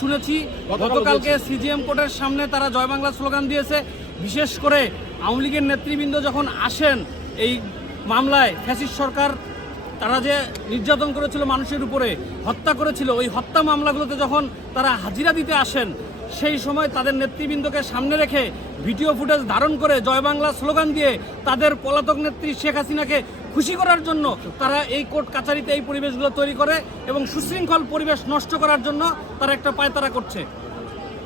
শুনেছি গতকালকে সিজিএম কোর্টের সামনে তারা জয় বাংলা স্লোগান দিয়েছে। বিশেষ করে আওয়ামী লীগের নেতৃবৃন্দ যখন আসেন এই মামলায়, ফ্যাসিস্ট সরকার তারা যে নির্যাতন করেছিল, মানুষের উপরে হত্যা করেছিল, ওই হত্যা মামলাগুলোতে যখন তারা হাজিরা দিতে আসেন, সেই সময় তাদের নেতৃবৃন্দকে সামনে রেখে ভিডিও ফুটেজ ধারণ করে জয় বাংলা স্লোগান দিয়ে তাদের পলাতক নেত্রী শেখ হাসিনাকে খুশি করার জন্য তারা এই কোর্ট কাছারিতে এই পরিবেশগুলো তৈরি করে এবং সুশৃঙ্খল পরিবেশ নষ্ট করার জন্য তারা একটা পায়তারা করছে।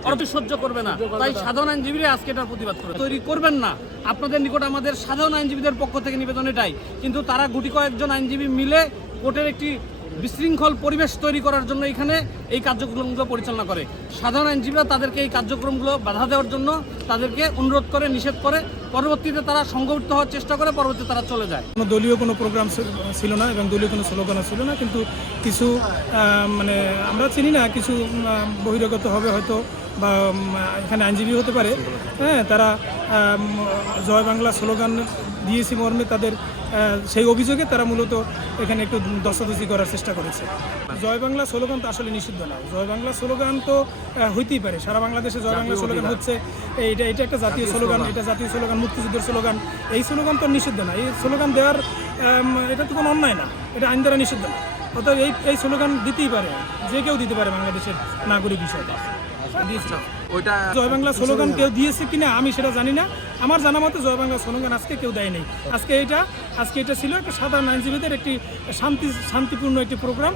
অরবি সহ্য করবে না, তাই সাধারণ আইনজীবীরা আজকে এটার প্রতিবাদ করে তৈরি করবেন না। আপনাদের নিকট আমাদের সাধারণ আইনজীবীদের পক্ষ থেকে নিবেদন এটাই, কিন্তু তারা গুটি কয়েকজন আইনজীবী মিলে কোর্টের একটি বিশৃঙ্খল পরিবেশ তৈরি করার জন্য এখানে এই কার্যক্রমগুলো পরিচালনা করে। সাধারণ আইনজীবীরা তাদেরকে এই কার্যক্রমগুলো বাধা দেওয়ার জন্য তাদেরকে অনুরোধ করে, নিষেধ করে, পরবর্তীতে তারা সংগঠিত হওয়ার চেষ্টা করে, পরবর্তীতে তারা চলে যায়। কোনো দলীয় কোনো প্রোগ্রাম ছিল না এবং দলীয় কোনো স্লোগানও ছিল না, কিন্তু কিছু মানে আমরা চিনি না, কিছু বহিরাগত হবে হয়তো বা এখানে আইনজীবী হতে পারে, হ্যাঁ, তারা জয় বাংলা স্লোগান দিয়েছি মর্মে তাদের সেই অভিযোগে তারা মূলত এখানে একটু দস্তাদস্তি করার চেষ্টা করেছে। জয় বাংলা স্লোগান তো আসলে নিষিদ্ধ নয়। জয় বাংলা স্লোগান তো হইতেই পারে, সারা বাংলাদেশে জয় বাংলা স্লোগান হচ্ছে, এটা একটা জাতীয় স্লোগান, এটা জাতীয় স্লোগান, মুক্তিযুদ্ধের স্লোগান। এই স্লোগান তো নিষিদ্ধ না, এই স্লোগান দেওয়ার এটা তো কোনো অন্যায় না, এটা আইন দ্বারা নিষিদ্ধ না। অর্থাৎ এই স্লোগান দিতেই পারে, যে কেউ দিতে পারে বাংলাদেশের নাগরিক হিসেবে। জয় বাংলা স্লোগান কেউ দিয়েছে কিনা আমি সেটা জানি না, আমার জানা মতে জয় বাংলা স্লোগান আজকে কেউ দেয় নেই। আজকে এটা ছিল একটা সাধারণ আইনজীবীদের একটি শান্তিপূর্ণ একটি প্রোগ্রাম,